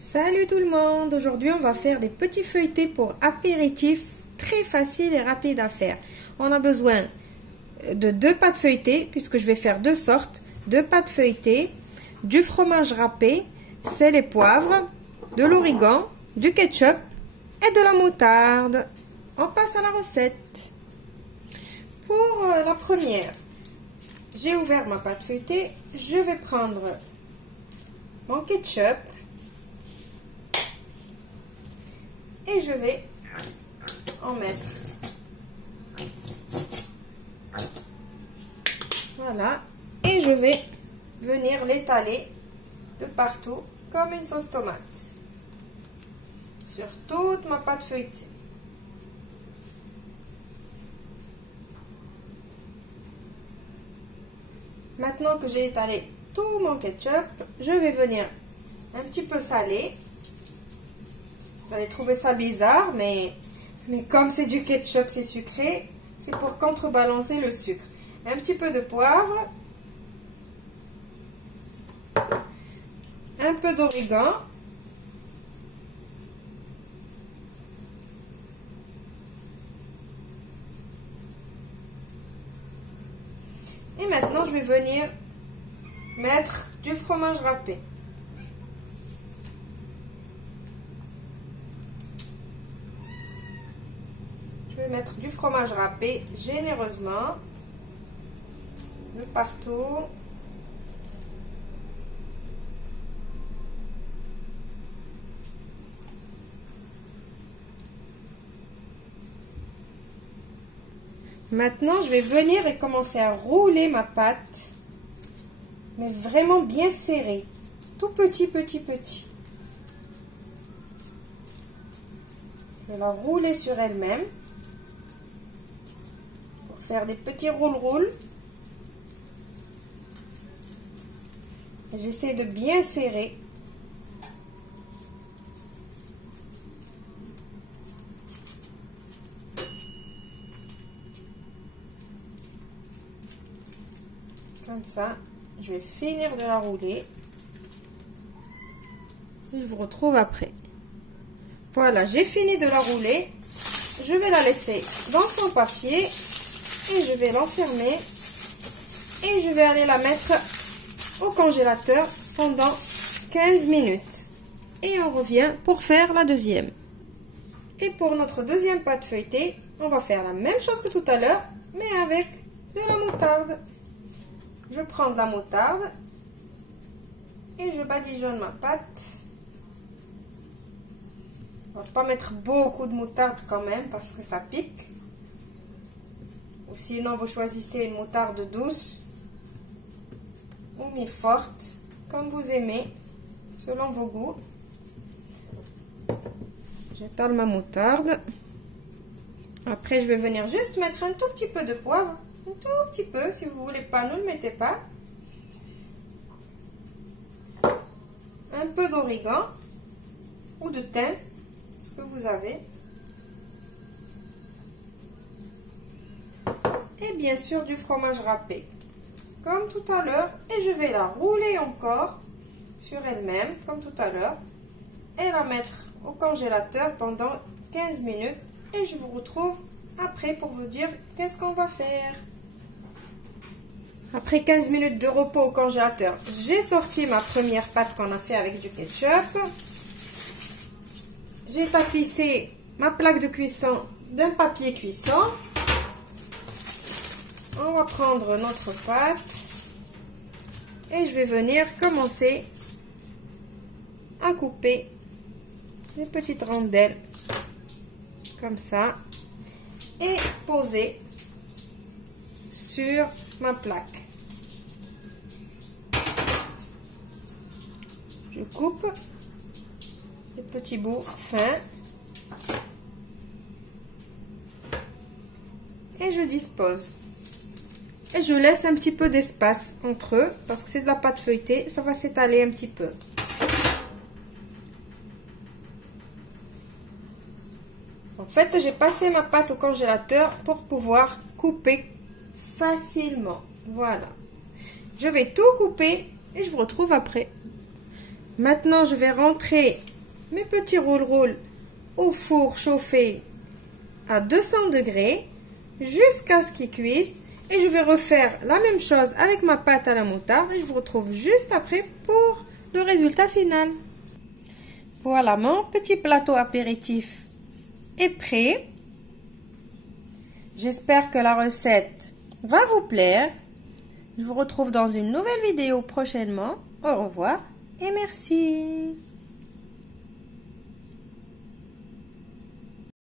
Salut tout le monde! Aujourd'hui on va faire des petits feuilletés pour apéritif, très facile et rapide à faire. On a besoin de 2 pâtes feuilletées, puisque je vais faire 2 sortes, 2 pâtes feuilletées, du fromage râpé, sel et poivre, de l'origan, du ketchup et de la moutarde. On passe à la recette. Pour la première, j'ai ouvert ma pâte feuilletée, je vais prendre mon ketchup et je vais en mettre. Voilà, et je vais venir l'étaler de partout comme une sauce tomate sur toute ma pâte feuilletée. Maintenant que j'ai étalé tout mon ketchup, je vais venir un petit peu saler. Vous allez trouver ça bizarre, mais comme c'est du ketchup, c'est sucré, c'est pour contrebalancer le sucre. Un petit peu de poivre, un peu d'origan, et maintenant je vais venir mettre du fromage râpé. Je vais mettre du fromage râpé généreusement de partout. Maintenant, je vais venir et commencer à rouler ma pâte, mais vraiment bien serrée, tout petit. Je vais la rouler sur elle-même pour faire des petits roules. J'essaie de bien serrer. Comme ça, je vais finir de la rouler. Je vous retrouve après. Voilà, j'ai fini de la rouler. Je vais la laisser dans son papier et je vais l'enfermer. Et je vais aller la mettre au congélateur pendant 15 minutes. Et on revient pour faire la deuxième. Et pour notre deuxième pâte feuilletée, on va faire la même chose que tout à l'heure, mais avec de la moutarde. Je prends de la moutarde et je badigeonne ma pâte. On va pas mettre beaucoup de moutarde quand même parce que ça pique. Ou sinon vous choisissez une moutarde douce ou mi-forte, comme vous aimez, selon vos goûts. J'étale ma moutarde. Après je vais venir juste mettre un tout petit peu de poivre. Un tout petit peu, si vous voulez pas, ne le mettez pas. Un peu d'origan ou de thym, ce que vous avez. Et bien sûr du fromage râpé, comme tout à l'heure. Et je vais la rouler encore sur elle-même, comme tout à l'heure. Et la mettre au congélateur pendant 15 minutes. Et je vous retrouve après pour vous dire qu'est-ce qu'on va faire. Après 15 minutes de repos au congélateur, j'ai sorti ma première pâte qu'on a fait avec du ketchup. J'ai tapissé ma plaque de cuisson d'un papier cuisson. On va prendre notre pâte et je vais venir commencer à couper des petites rondelles comme ça et poser sur ma plaque. Je coupe des petits bouts fins et je dispose. Et je laisse un petit peu d'espace entre eux parce que c'est de la pâte feuilletée, ça va s'étaler un petit peu. En fait, j'ai passé ma pâte au congélateur pour pouvoir couper facilement. Voilà. Je vais tout couper et je vous retrouve après. Maintenant, je vais rentrer mes petits roules-roules au four chauffé à 200 degrés jusqu'à ce qu'ils cuisent. Et je vais refaire la même chose avec ma pâte à la moutarde et je vous retrouve juste après pour le résultat final. Voilà, mon petit plateau apéritif est prêt. J'espère que la recette va vous plaire. Je vous retrouve dans une nouvelle vidéo prochainement. Au revoir et merci.